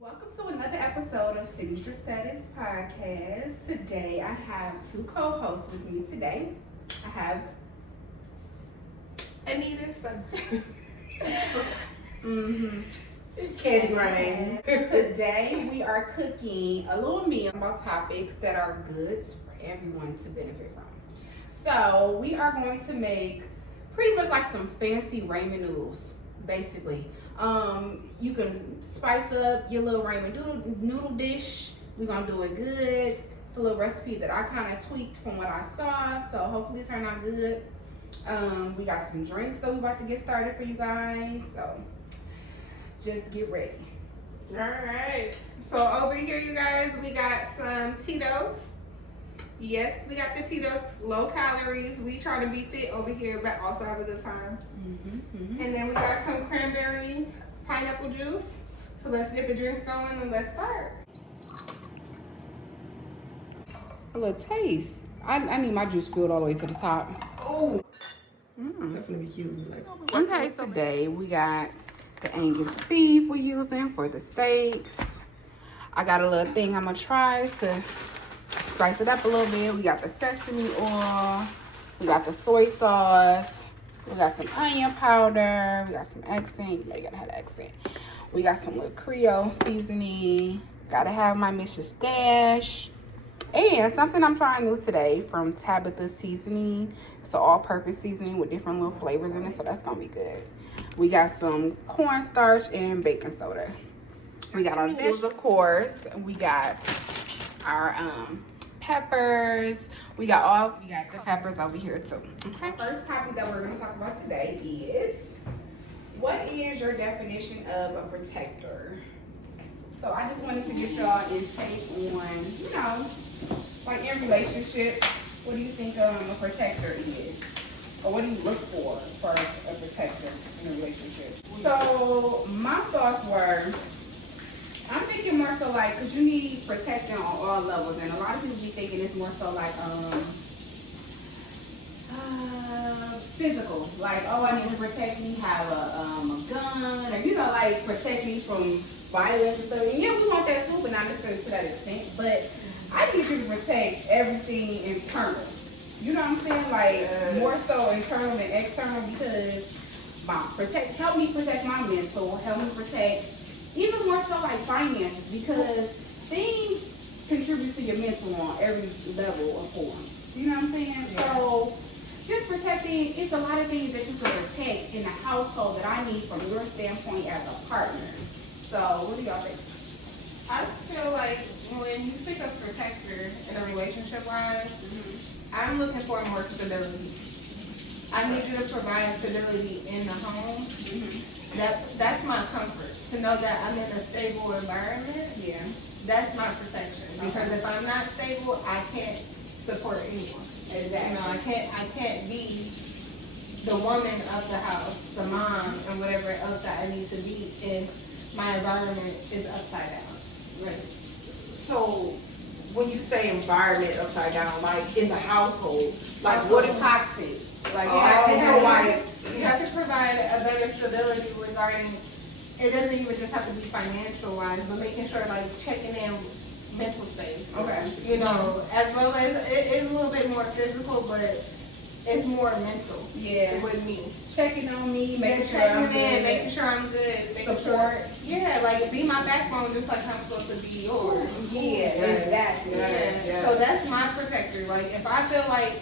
Welcome to another episode of Signature Status Podcast. Today I have two co-hosts with me today. I have Anita, Candy Rain. Today we are cooking a little meal about topics that are good for everyone to benefit from. So we are going to make pretty much like some fancy ramen noodles, basically. You can spice up your little ramen noodle dish. We're gonna do it good. It's a little recipe that I kind of tweaked from what I saw, so hopefully it turned out good. We got some drinks that we about to get started for you guys, so just get ready. All right. So over here, you guys, we got some Tito's. Yes, we got the Tito's, low calories. We try to be fit over here, but also have a good time. And then we got some cranberry pineapple juice. So let's get the drinks going and let's start. A little taste. I need my juice filled all the way to the top. Oh, that's gonna be cute. Okay, today we got the Angus beef we're using for the steaks. I got a little thing I'm gonna try to spice it up a little bit. We got the sesame oil. We got the soy sauce. We got some onion powder. We got some accent. You know you gotta have the accent. We got some little Creole seasoning. Gotta have my Mrs. Dash. And something I'm trying new today from Tabitha's Seasoning. It's an all-purpose seasoning with different little flavors in it, so that's gonna be good. We got some cornstarch and baking soda. We got our veggies, of course. We got our peppers. We got the peppers over here too. Okay. First topic that we're gonna talk about today is, what is your definition of a protector? So I just wanted to get y'all intake on, like in relationships, what do you think a protector is? Or what do you look for a protector in a relationship? So my thoughts were, I'm thinking more so like, because you need protection on all levels, and a lot of people be thinking it's more so like physical, like, oh, I need to protect me, have a gun, or like protect me from violence or something. Yeah, we want that too, but not necessarily to that extent. But I need you to protect everything internal. You know what I'm saying? Like more so internal than external, because help me protect my mental, help me protect even more so like finances, because things contribute to your mental on every level or form. You know what I'm saying? Yeah. So just protecting, it's a lot of things that you can protect in the household that I need from your standpoint as a partner. So what do y'all think? I feel like when you pick up protector in a relationship wise, I'm looking for more stability. I need you to provide stability in the home. That's my comfort. To know that I'm in a stable environment. Yeah. That's my protection. Because if I'm not stable, I can't support anyone. Exactly. I can't be the woman of the house, the mom, and whatever else that I need to be if my environment is upside down. Right. So when you say environment upside down, like in the household, like what is toxic? Like you have to provide a better stability regarding. It doesn't even just have to be financial wise, but making sure like checking in mental space. Okay. As well as it's a little bit more physical, but it's more mental. Yeah. With me. Checking on me, making sure I'm good. Support. Like be my backbone just like I'm supposed to be yours. Yeah, exactly. Yeah. So that's my protector. Like if I feel like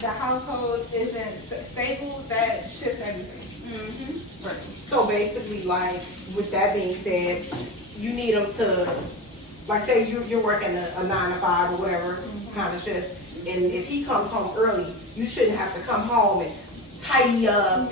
the household isn't stable, that shifts everything. Right. So basically, like with that being said, you need them to, like, say you're working a 9 to 5 or whatever kind of shift, and if he comes home early, you shouldn't have to come home and tidy up.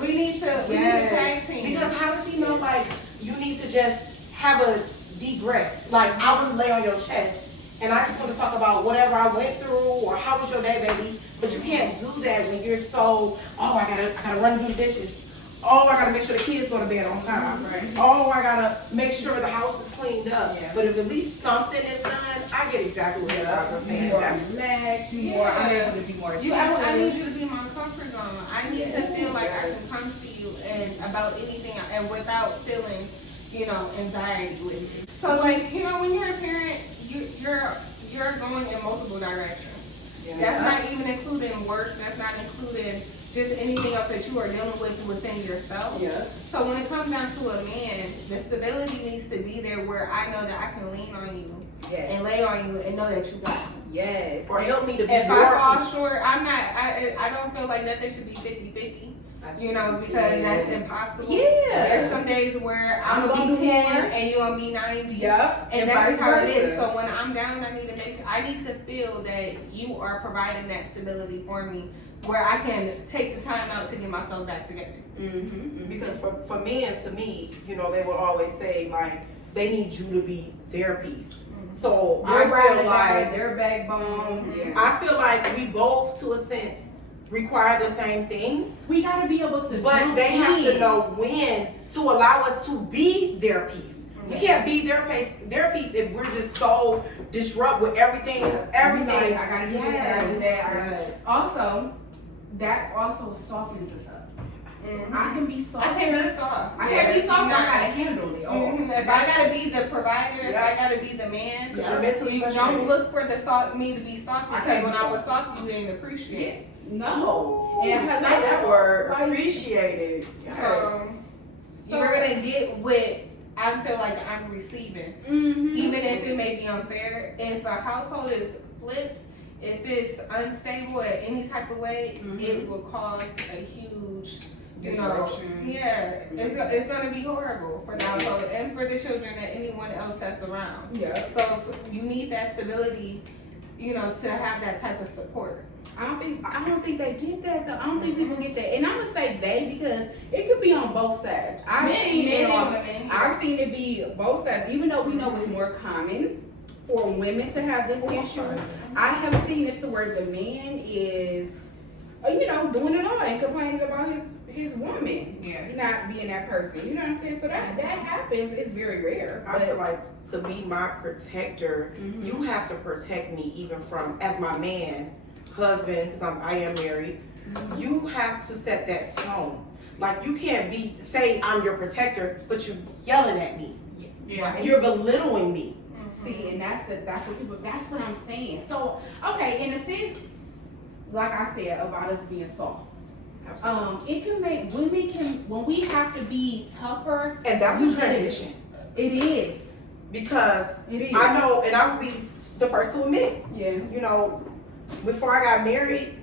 We need to tag team. Because how does he know, like, you need to just have a degress? Like, I want to lay on your chest, and I just want to talk about whatever I went through, or how was your day, baby? But you can't do that when you're so, oh, I gotta run through the dishes. Oh, I gotta make sure the kids go to bed on time. Right. Oh, I gotta make sure the house is cleaned up. Yeah. But if at least something is done, I get exactly what you're saying. More relaxed, I'm able to be more attentive. I need you to be my comfort zone. I need to feel like I can come to you and about anything and without feeling anxiety with it. So like, when you're a parent, you're going in multiple directions. Yeah. That's not even including work. That's not including just anything else that you are dealing with within yourself. Yeah. So when it comes down to a man, the stability needs to be there where I know that I can lean on you and lay on you and know that you got me. Yes. For help me to be If your I fall peace. short, I don't feel like nothing should be 50-50. Because that's impossible. Yeah. There's some days where I'm gonna be 10 and you're gonna be 90. Yep. And that's just how it is. versa. So when I'm down, I need to feel that you are providing that stability for me, where I can take the time out to get myself back together. Because for men, to me, they will always say, like, they need you to be their peace. So I feel like their backbone. Yeah. I feel like we both, to a sense, require the same things, We gotta be able to. but they have to know when to allow us to be their peace. We can't be their peace if we're just so disrupt with everything. Like, I gotta do this, I gotta do that. Yes. Also, that also softens us up. So I can be soft. I can't be soft. I can't be soft. I gotta handle it. If I gotta be the provider, if Yeah. I gotta be the man, Because you're mentally you frustrated. don't look for me to be soft I because can't when be I was soft. soft, you didn't appreciate it. No. Say And that word, like, appreciated. Yes. So you're gonna get what I feel like I'm receiving. Even if it may be unfair, if a household is flipped, if it's unstable in any type of way, it will cause a huge, Disruption. it's gonna be horrible for the household and for the children and anyone else that's around. Yeah. So you need that stability, to have that type of support. I don't think they get that though. I don't think people get that. And I'm gonna say they because it could be on both sides. I've seen it be both sides, even though we know it's more common for women to have this issue. I have seen it to where the man is doing it all and complaining about his woman. Yeah. Not being that person. You know what I'm saying? So that happens. It's very rare. I feel like to be my protector, you have to protect me even from, as my man, husband, because I am married. You have to set that tone. Like, you can't say I'm your protector, but you're yelling at me. Yeah. You're belittling me. See, and that's what I'm saying. So, okay, in a sense, like I said about us being soft. It can make when we have to be tougher. And that's a transition. It is. Because It is. I know, and I would be the first to admit, Yeah. before I got married,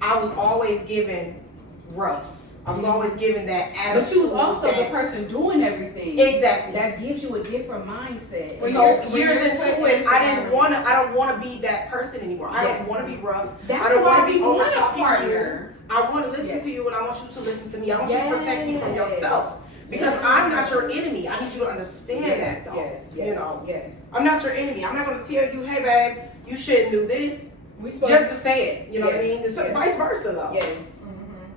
I was always given rough. I was always given that attitude. But you was also the person doing everything. Exactly. That gives you a different mindset. Well, So you're years into put it, I into don't want to be that person anymore. I don't Yes. want to be rough. That's I don't why want to be we want a over talking to you. partner. I want to listen Yes. to you, and I want you to listen to me. I want you to protect me from Yes. yourself. Because I'm not your enemy. I need you to understand that, though. Yes. I'm not your enemy. I'm not going to tell you, hey, babe, you shouldn't do this. We supposed Just to say it. You know what I Yes. mean? It's Yes. vice versa, though. Yes.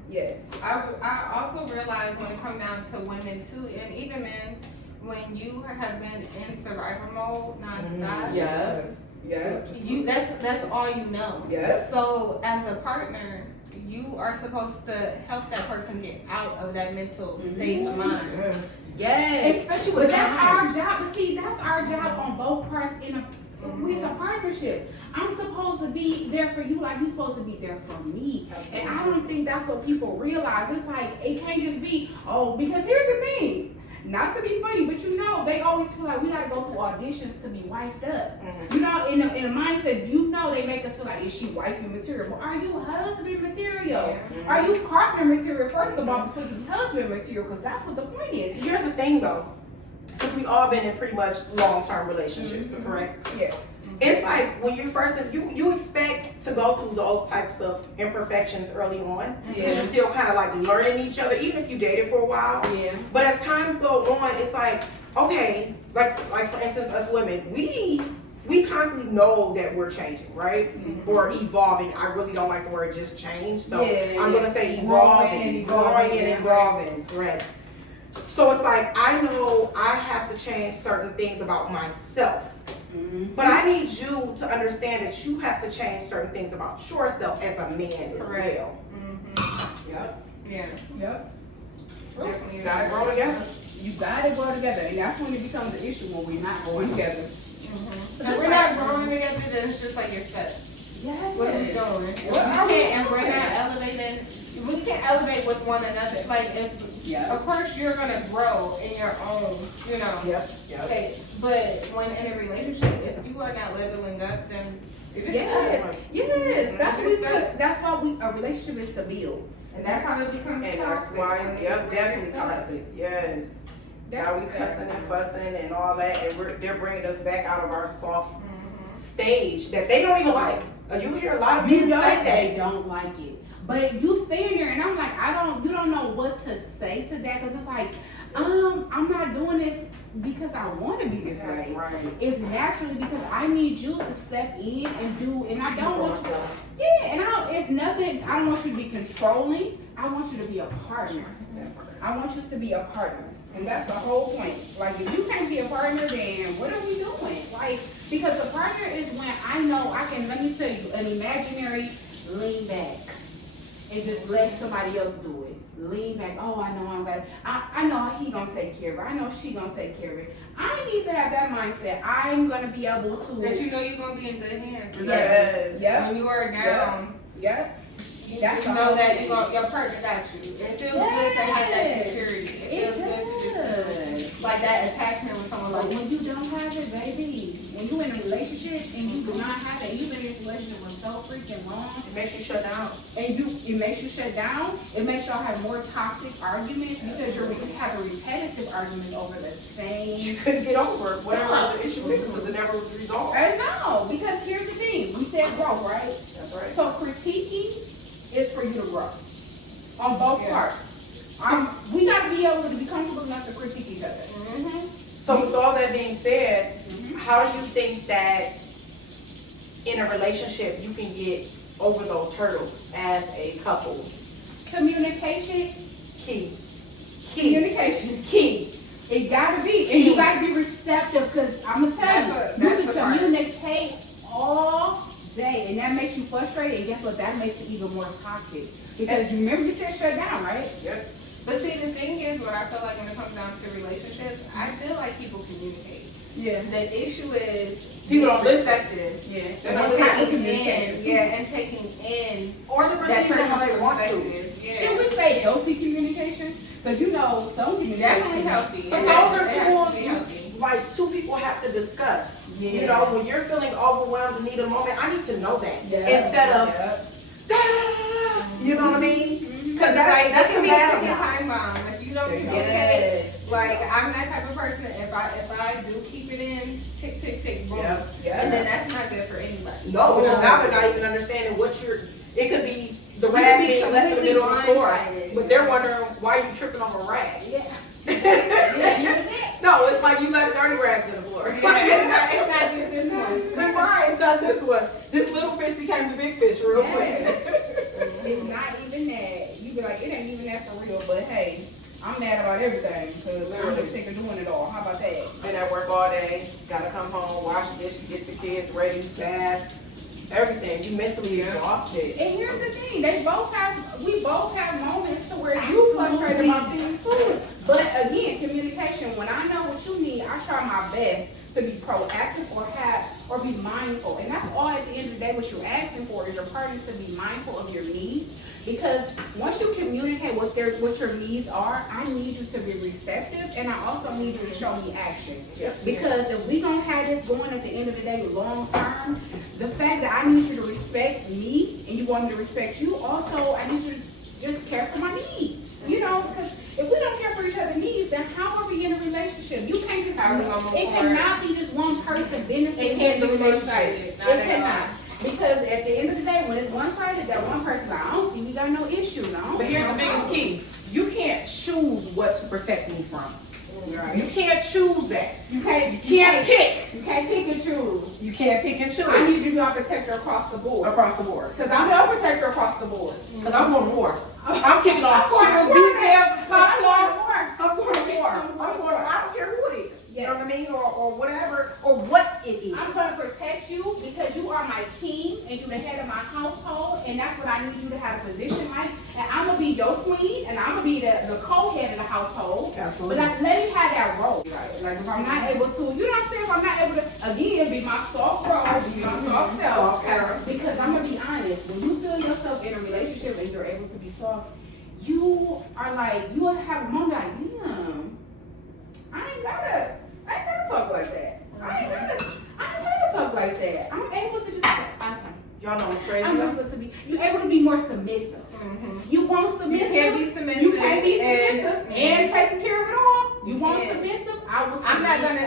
Yes. I also realize when it comes down to women too, and even men, when you have been in survivor mode nonstop, Yes. Yeah. that's all you know. Yes. So as a partner, you are supposed to help that person get out of that mental state of mind. Yes. Especially But with that's time. our job. But see, that's our job on both parts. It's a partnership. I'm supposed to be there for you like you're supposed to be there for me. Absolutely. And I don't think that's what people realize. It's like, it can't just be, because here's the thing. Not to be funny, but they always feel like we gotta go through auditions to be wifed up. In a mindset, they make us feel like, is she wifey material? Well, are you husband material? Are you partner material, first of all, before you be husband material? Because that's what the point is. Here's the thing, though. Because we all been in pretty much long-term relationships, correct? Yes. It's like when you first, you expect to go through those types of imperfections early on. Because you're still kind of like learning each other, even if you dated for a while. Yeah. But as times go on, it's like, okay, like for instance, us women, we constantly know that we're changing, right? Or evolving. I really don't like the word just change, so I'm gonna say evolving, growing and evolving, correct? So it's like, I know I have to change certain things about myself. But I need you to understand that you have to change certain things about yourself as a man as well. Yep. Yeah. Yep. Definitely. You gotta grow together. You got gotta go together, and that's when it becomes an issue when we're not going together. If we're not growing together, then it's just like you're stuck. Yeah. What are we doing? And we're not elevating. We can elevate with one another. Like of course you're gonna grow in your own, you know. Okay. But when in a relationship, if you are not leveling up, then you're just stuck. Yes. That's why a relationship is to build, and that's how it becomes And that's toxic. why, definitely toxic, yes. Now we cussing and fussing and all that, and they're bringing us back out of our soft stage that they don't even like. You hear a lot of men say that. They don't like it. But you stand there and I'm like, you don't know what to say to that, because it's like, I'm not doing this because I want to be this way. Right. It's naturally because I need you to step in and do, and I don't want you, it's nothing, I don't want you to be controlling. I want you to be a partner. I want you to be a partner. And that's the whole point. Like, if you can't be a partner, then what are we doing? Like, because a partner is when I know I can, let me tell you, an imaginary lean back and just let somebody else do it. Lean back. Oh, I know I'm better. I know he gonna take care of it. I know she gonna take care of it. I need to have that mindset. I'm gonna be able to. That you know you're gonna be in good hands. Yes. Yep. When you are down. Yep. That's you know that your partner got you. It feels good to have that security. It feels good to just like that attachment with someone. But when you don't have it, baby, when you're in a relationship and you do not have it, you've been in a relationship for so freaking long, It makes you shut down. and it makes you shut down. It makes y'all have more toxic arguments because you're having repetitive arguments over the same. You couldn't get over whatever the issue is because it never was resolved. I know, because here's the thing. We said growth, right? That's right. So critiquing is for you to grow on both parts. We got to be able to be comfortable enough to critique each other. So with all that being said, how do you think that in a relationship you can get over those hurdles as a couple? Communication. Key. Communication. Key. It gotta be, and you gotta be receptive, because I'm gonna tell you, you can communicate all day, and that makes you frustrated, and guess what, that makes it even more toxic, because you remember you said shut down, right? Yep. But see, the thing is, what I feel like when it comes down to relationships, I feel like people communicate. Yeah. The issue is People don't listen. receptive. Yeah. And taking in, and taking in Or the that perceiving how they want to. perspective. Should we say healthy communication? Because you know, some communication. Definitely healthy. But those are tools like two people have to discuss. Yeah. You know, when you're feeling overwhelmed and need a moment, I need to know that. Yeah. Instead of, you know what I mean? Because that's can be a compatible. ticking time bomb. If you don't communicate, like I'm that type of person. If I do keep it in, tick tick tick, boom, and then that's not good for anybody. No, now they're not even understanding what it could be the rag being left in the middle of the floor, but they're wondering why you tripping on a rag. Yeah. No, it's like you left dirty rags in the floor. It's not just this one. Then why? It's not this one. This little fish became the big fish real quick. It's not even that. You be like, it ain't even that for real, but hey, I'm mad about everything because I'm just sick of doing it all. How about that? Been at work all day, gotta come home, wash dishes, get the kids ready, bath, everything. You mentally exhausted. And here's the thing, we both have moments to where you frustrated about things too. But again, communication, when I know what you need, I try my best to be proactive or be mindful. And that's all at the end of the day what you're asking for is your partner to be mindful of your needs. Because once you communicate what your needs are, I need you to be receptive, and I also need you to show me action. Because if we don't have this going at the end of the day long term, the fact that I need you to respect me and you want me to respect you, also I need you to just care for my needs. You know, because if we don't care for each other's needs, then how are we in a relationship? You can't just it cannot be just one person benefiting It can't the be relationship. one-sided. It cannot. Because at the end of the day, when it's one-sided, that one person, like, I don't think we got no issue, no. But here's the biggest key. You can't choose what to protect me from. Right. You can't choose that. You can't pick. You can't pick and choose. You can't pick and choose. I need you to be our protector across the board. Across the board. Because I'm your protector across the board. Because I'm going more. I'm kicking off shoes, these nails is popped off. I'm going more. I don't care who it is. You know what I mean? Or whatever, or what it is. I'm going to protect you because you are my king and you're the head of my household, and that's what I need you to have a position like. And I'm going to be your queen, and I'm going to be the co-head of the household. Absolutely. But let me have that that role. Like if I'm not able to, you know what I'm saying? If I'm not able to, again, be my soft role, be my soft self. Because I'm gonna be honest, when you feel yourself in a relationship and you're able to be soft, you are like, you will have a moment like, damn, I ain't gotta talk like that. I ain't gotta talk like that. I'm able to just, okay. Y'all know what's crazy? I'm able to be, you're able to be more submissive. You want submissive. You can't be submissive. You can't be submissive and taking care of it all. You want submissive? I will. I'm not going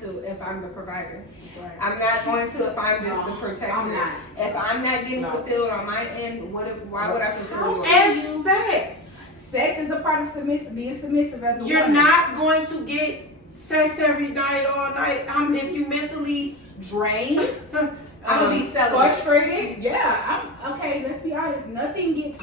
to if I'm the provider. Right. I'm not going to if I'm just the protector. I'm not. If I'm not getting fulfilled on my end, why would I fulfill yours? And sex. Sex is a part of submissive, being submissive as a You're woman. not going to get sex every night, all night. If you mentally drained, I'm gonna be frustrated. Yeah, I'm okay. Let's be honest. Nothing gets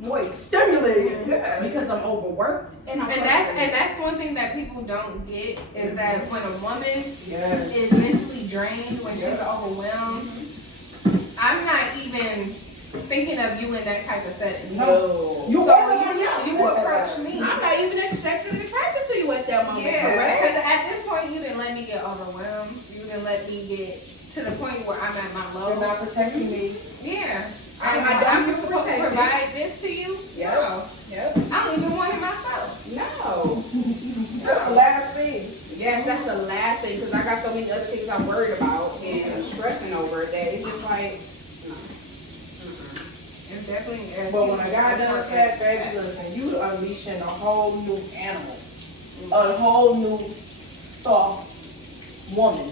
moist, stimulated, because I'm overworked and that's one thing that people don't get is that when a woman Yes. is mentally drained, when she's overwhelmed, I'm not even thinking of you in that type of setting. No, you approach me. I'm not even attracted to you at that moment. Yeah, Correct? because at this point you didn't let me get overwhelmed. You didn't let me get to the point where I'm at my low. You're not protecting me. Yeah. I'm supposed to provide this to you? Yep. No. Yep. I don't even want it myself. No. That's the last thing. Yes, that's the last thing, because I got so many other things I'm worried about and I'm stressing over that it's just like, no. It's definitely. But when a guy does that, baby, listen, you unleashing a whole new animal, a whole new soft woman,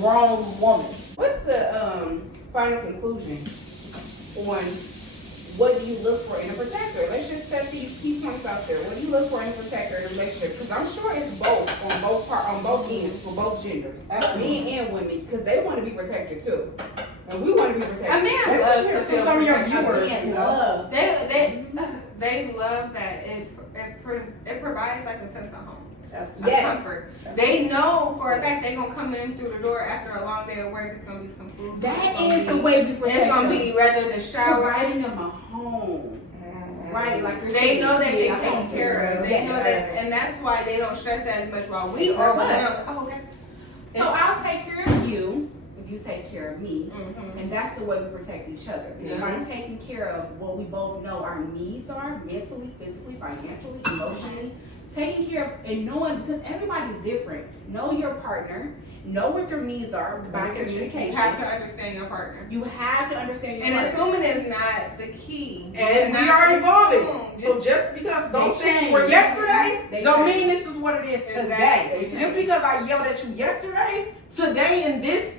grown woman. What's the final conclusion on what do you look for in a protector? Let's just set these key points out there. What do you look for in a protector in a relationship? Because I'm sure it's both on both ends for both genders, men and women, because they want to be protected too, and we want to be protected. A man loves to For feel some of your protected. viewers, you know. They love that it provides like a sense of home. Absolutely. Of comfort. They know for a fact they're gonna come in through the door after a long day of work. It's gonna be some food. That is the way we protect It's gonna them. be rather the shower. Providing them a home. Right, like you're They saying. know that Yeah, they're taken care of. They know that, and that's why they don't stress that as much while we are. Oh, okay. So I'll take care of you if you take care of me. Mm-hmm. And that's the way we protect each other. Yeah. By taking care of what we both know our needs are, mentally, physically, financially, emotionally, taking care of and knowing, because everybody's different. Know your partner, know what their needs are by communication. You have to understand your partner. You have to understand your And partner. assuming is not the key. And we are evolving. So just because those things were yesterday, don't mean this is what it is today. Just because I yelled at you yesterday, today in this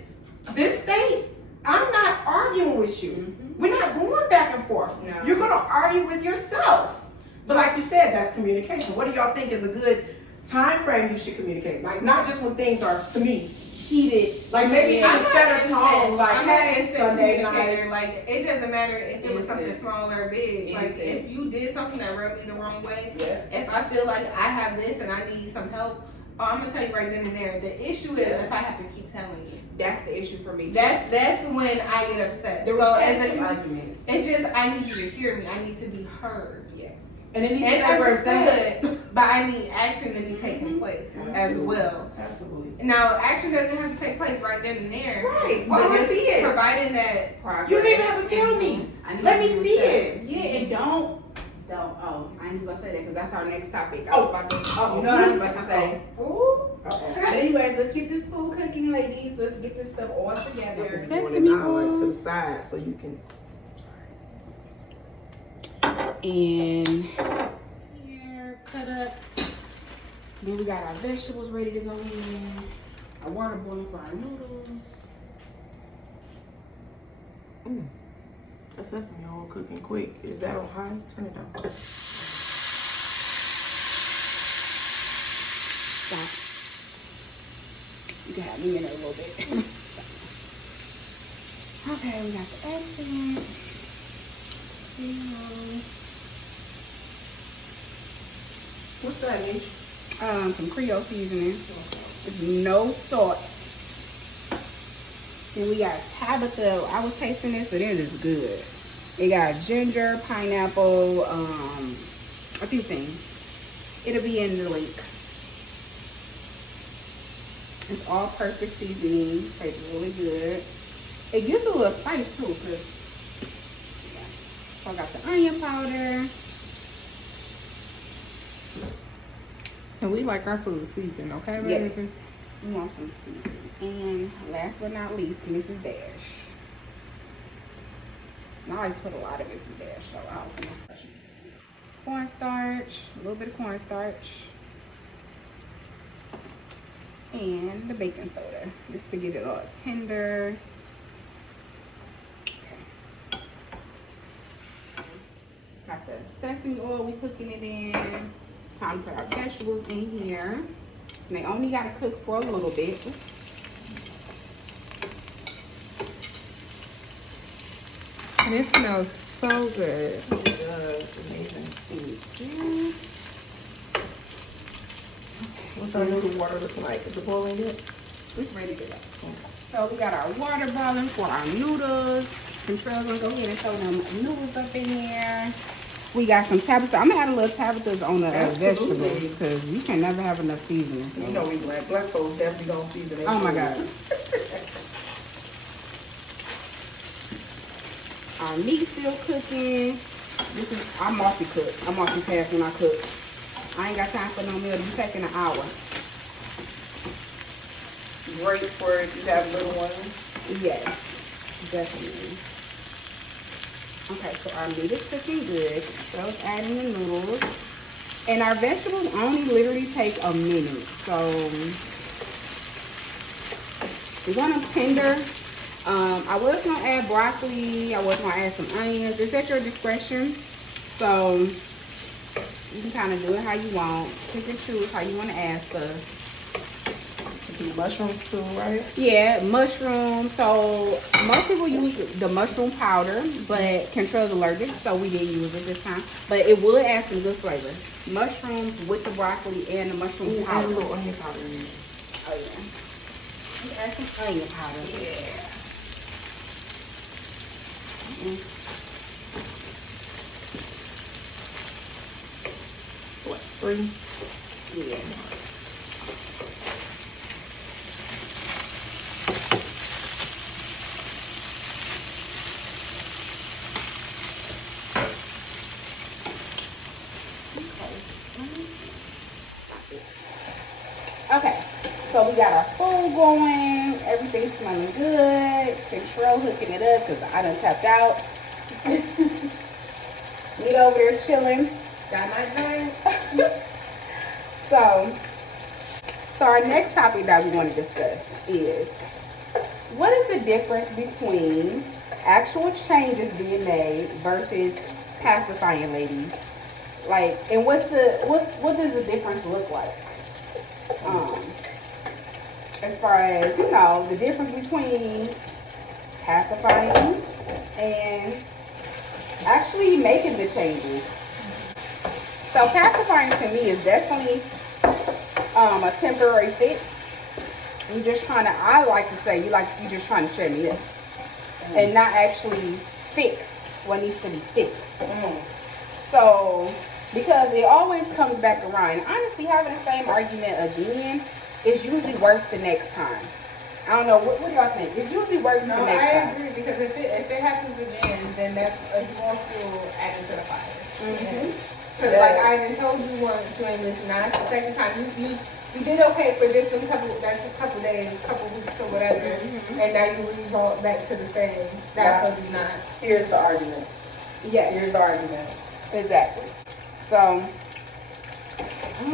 state, I'm not arguing with you. We're not going back and forth. No. You're gonna argue with yourself. But like you said, that's communication. What do y'all think is a good time frame you should communicate? Like not just when things are, to me, heated. Like maybe I'm instead of tone, like I'm not hey, instant Sunday communicator. night. Like it doesn't matter if it was something Instant. small or big. Like Instant. if you did something that rubbed me the wrong way, Yeah. if I feel like I have this and I need some help, I'm gonna tell you right then and there. The issue is if I have to keep telling you. That's the issue for me. That's when I get upset. the So repetitive arguments. it's just I need you to hear me. I need to be heard. Yes. And it needs And to be understood, but I need action to be taking place as Absolutely. well. Absolutely. Now, action doesn't have to take place right then and there. Right. But Well, I just see it. providing that Progress. You don't even have to tell me. I need Let me you to see say- it. Yeah, and don't. I ain't even gonna say that because that's our next topic. Oh. You know what I was about to say. ooh. But anyways, let's get this food cooking, ladies. Let's get this stuff all together. To the side so you can. And here, cut up. Then we got our vegetables ready to go in. Our water boiling for our noodles. That sesame oil cooking quick. Is that on high? Turn it down. Stop. You can have me in it a little bit. Okay, we got the accent. What's that, Niche? Some Creole seasoning. With no salt. Then we got Tabitha. I was tasting this, but it is good. It got ginger, pineapple, a few things. It'll be in the link. It's all purpose seasoning. Tastes really good. It gives a little spice too, cause so I got the onion powder. And we like our food seasoned, okay, Yes. baby? We want some seasoning. And last but not least, Mrs. Dash. And I like to put a lot of Mrs. Dash, so I'll open it. Cornstarch, a little bit of cornstarch. And the baking soda, just to get it all tender. Okay. Got the sesame oil we cooking it in. It's time to put our vegetables in here. And they only gotta cook for a little bit. And it smells so good. It does. Amazing. Thank you. What's our noodle water looking like? Is it boiling yet? It's ready to go. So we got our water boiling for our noodles. Control's gonna go ahead and throw them noodles up in there. We got some Tabitha. I'm gonna add a little Tabitha's on the Absolutely. vegetables because you can never have enough seasoning. You know we black folks definitely don't season it. Oh my God. Our meat still cooking. This is I multi-cook. I multitask when I cook. I ain't got time for no meal to be taking an hour. Great for if you have little ones. Yes, definitely. Okay, so our meat is cooking good. So it's adding the noodles. And our vegetables only literally take a minute. So we want them tender. I was gonna add broccoli. I was gonna add some onions. It's at your discretion. So you can kind of do it how you want. Pick and choose how you want to add stuff. Mushrooms too, right? Yeah, mushrooms. So most people use the mushroom powder, but Control's allergic, so we didn't use it this time. But it would add some good flavor. Mushrooms with the broccoli and the mushroom powder. Add a little onion powder in there. Oh yeah. Let's add some onion powder. Yeah. What, 3? Yeah. Okay, so we got our food going. Everything's smelling good. Control hooking it up because I done tapped out. Meat over there chilling. Got my drink. So our next topic that we want to discuss is what is the difference between actual changes being made versus pacifying ladies? Like, and what does the difference look like? As far as, you know, the difference between pacifying and actually making the changes. So pacifying to me is definitely a temporary fix. You just trying to, I like to say, you just trying to shut me up and not actually fix what needs to be fixed. So, because it always comes back around. And honestly, having the same argument again is usually worse the next time. I don't know, what do y'all think? It's usually worse the No, next I time. agree because if it happens again, then that's a more fuel added to the fire. Because like I done told you once, you ain't listening. Now it's the second time you did okay for just a couple days, couple weeks or whatever, and now you result back to the same. That's what you not. Here's the argument. Yeah, Here's the argument. exactly. So,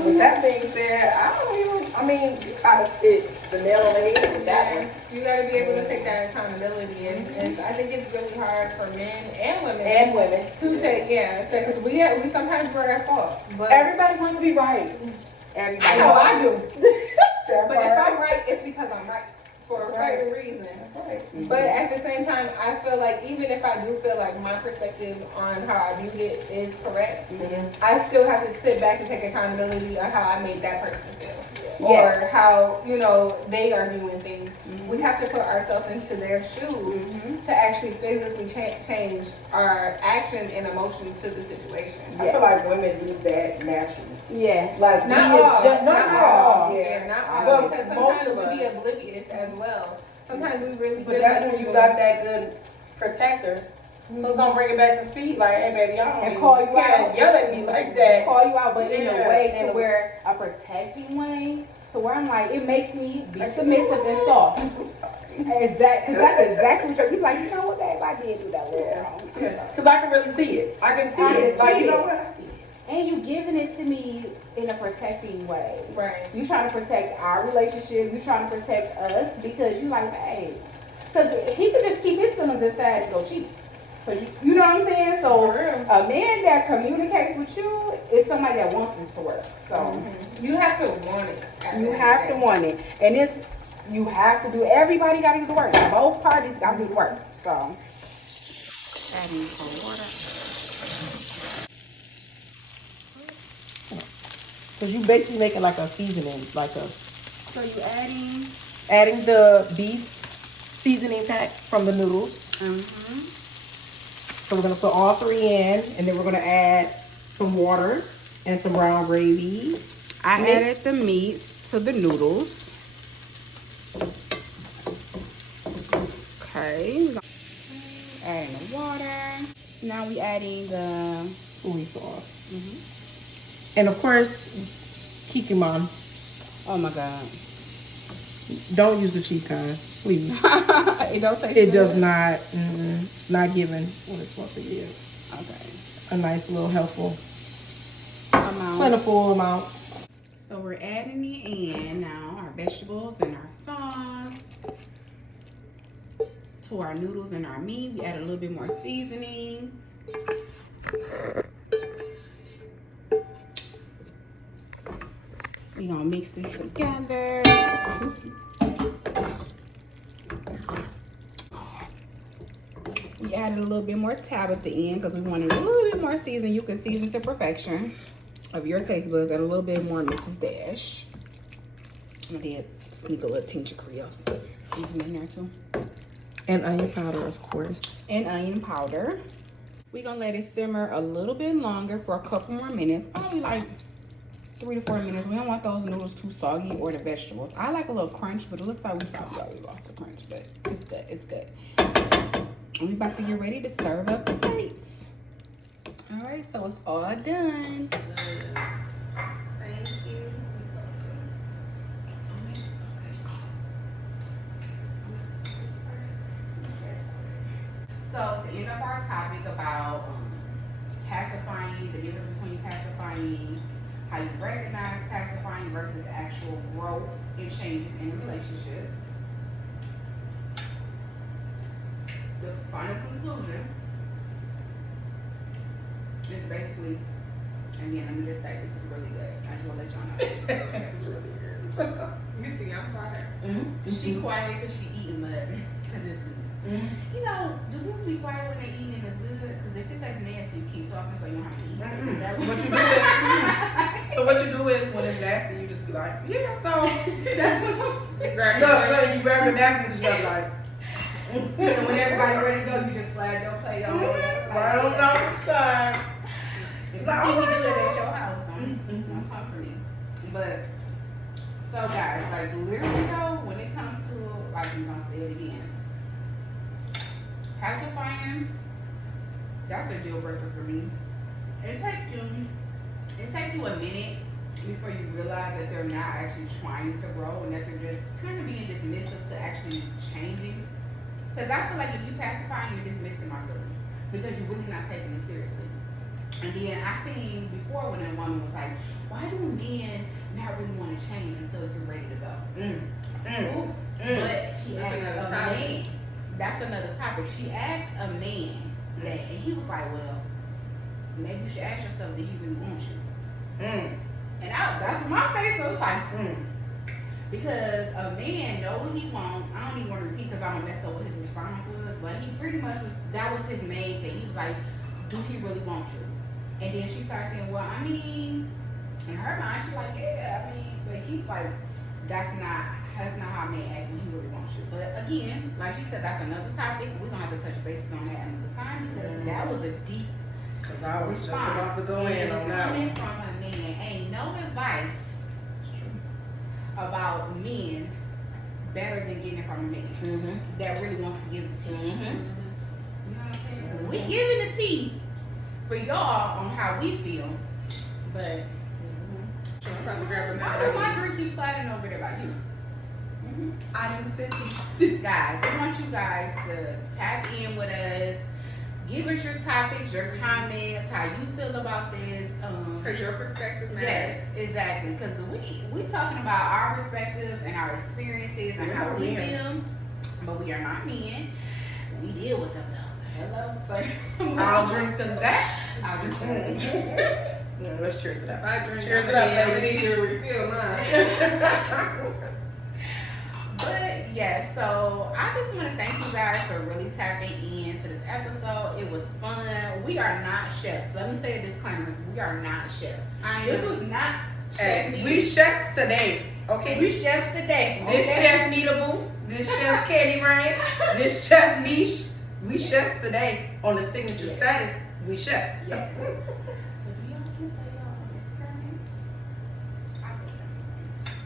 With that being said, I mean, you kind of hit the nail on the head with that one. You got to be able to take that accountability, and I think it's really hard for men and women to take. Because we sometimes we're at fault, but Everybody wants to be right. I know I do. That But if part. I'm right, it's because I'm right for a certain reason. That's right. But at the same time, I feel like even if I do feel like my perspective on how I viewed it is correct, I still have to sit back and take accountability of how I made that person feel. Or how, they are viewing things. We have to put ourselves into their shoes to actually physically change our action and emotion to the situation. I feel like women do that naturally. yeah. Like Not all. not all. Yeah, not out because most sometimes of we be us. oblivious as well. Sometimes we really But feel that's like when you people- got that good protector who's gonna bring it back to speed. Like, hey, baby, I don't And even call you can't out. yell at me like that. Call you out, but in a Yeah, way in to a- where a protecting way, to where I'm like, it makes me be submissive and soft. Because that's exactly what you're like, you know what, babe, I did do that little wrong. Because I can really see it. I can see I it. can Like, see you know it. what? I did. And you giving it to me in a protecting way. Right. You trying to protect our relationship. You trying to protect us because you like, hey, because he could just keep his feelings inside and go cheat. Cause you know what I'm saying? So For real. a man that communicates with you is somebody that wants this to work. So You have to want it. you have to want it, and it's you have to do. Everybody got to do the work. Both parties got to do the work. So adding some water. Because you basically making like a seasoning, like a So you adding the beef seasoning pack from the noodles. So we're gonna put all 3 in, and then we're gonna add some water and some brown gravy. I Mix. added the meat to the noodles. Okay. Adding the water. Now we adding the Soy sauce. And of course, kikimon. oh my god. Don't use the cheap kind, please. It don't taste It good? does not. It's not giving what it's supposed to give. Okay. A nice little helpful, Amount. plentiful amount. So we're adding it in now, our vegetables and our sauce. To our noodles and our meat, we add a little bit more seasoning. We're gonna mix this together. We added a little bit more tab at the end because we wanted a little bit more season. You can season to perfection of your taste buds, and a little bit more Mrs. Dash. I'm gonna sneak a little tinge of Creole season in there too. And onion powder, of course. And onion powder. We're gonna let it simmer a little bit longer for a couple more minutes, probably like 3 to 4 minutes. We don't want those noodles too soggy or the vegetables. I like a little crunch, but it looks like we probably already lost the crunch, but it's good, it's good. And we about to get ready to serve up the plates. All right, so it's all done. Thank you. So to end up our topic about pacifying, the difference between pacifying, how you recognize pacifying versus actual growth and changes in a relationship. The final conclusion is basically, again, let me just say this is really good. I just want to let y'all know. This really is. You see, I'm tired. She quiet because she eating, but because it's good. You know, do people be quiet when they eating and it's good? Because if it says nasty, you keep talking so you don't have to eat. Is that What you do is, so what you do is when it's nasty, you just be like, yeah, so. That's what I'm saying. Look, you grab your napkin and just like, And when everybody ready to go, you just slide your plate on. I don't know, side. If you see me do it at your house, don't come for me. But, so guys, like literally though, when it comes to, like I'm gonna say it again, pacifying, that's a deal breaker for me. It takes you a minute before you realize that they're not actually trying to grow and that they're just kind of being dismissive to actually changing. Because I feel like if you pacify, you're dismissing my feelings because you're really not taking it seriously. And then I seen before when a woman was like, why do men not really want to change until they're ready to go? But she That's asked another a topic. man. That's another topic. She asked a man that, and he was like, well, maybe you should ask yourself, did he really want you? And that's what my face was like, because a man know what he wants. I don't even want to repeat because I don't mess up what his response was, but he pretty much was, that was his main thing. He was like, do he really want you? And then she started saying, well, I mean, in her mind, she's like, yeah, I mean, but he was like, that's not how a man act when he really wants you. But again, like she said, that's another topic. We're gonna have to touch bases on that another time because that was a deep Because I was just response. about to go in on that Coming one. from a man, ain't no advice. It's true. about men better than getting it from a man that really wants to give the tea. You know what I'm saying? Because we giving the tea for y'all on how we feel, but why do my drink keep sliding over there by you? I didn't say Guys, we want you guys to tap in with us. Give us your topics, your comments, how you feel about this. Because your perspective matters. Yes, exactly. Because we talking about our perspectives and our experiences and how we feel, but we are not men. We deal with them though. Hello. So I'll drink to that. I'll drink to that. Let's cheers it up. If I drink Cheers it it up, up, baby. I need you to refill mine. But yeah, so I just want to thank you guys for really tapping in to this episode. It was fun. We are not chefs. Let me say a disclaimer. We are not chefs. This was not Hey, we chefs today, okay? we chefs today. This okay? chef Needable, this chef Candy Rain, this chef Niche. We chefs today on the signature status. We chefs. Yes. So do y'all can say y'all on this current?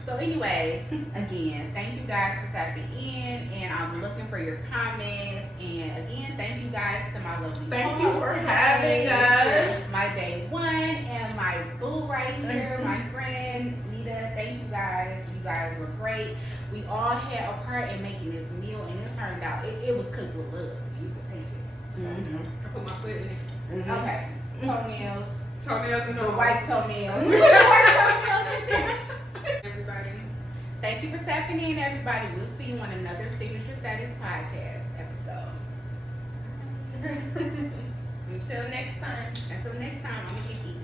So anyways, again, thank you guys for tapping in, and I'm looking for your comments. And again, thank you guys to my lovely Thank you for co-hosts having today. us. My day one and my boo right here, my friend Nita. Thank you guys. You guys were great. We all had a part in making this meal, and it turned out it was cooked with love. You could taste it. I put my foot in it. Okay, toenails, Toenails and the all. white toenails. We put the white toenails in there. Everybody. Thank you for tapping in, everybody. We'll see you on another Signature Status podcast episode. Until next time. Until next time, I'm gonna get eating.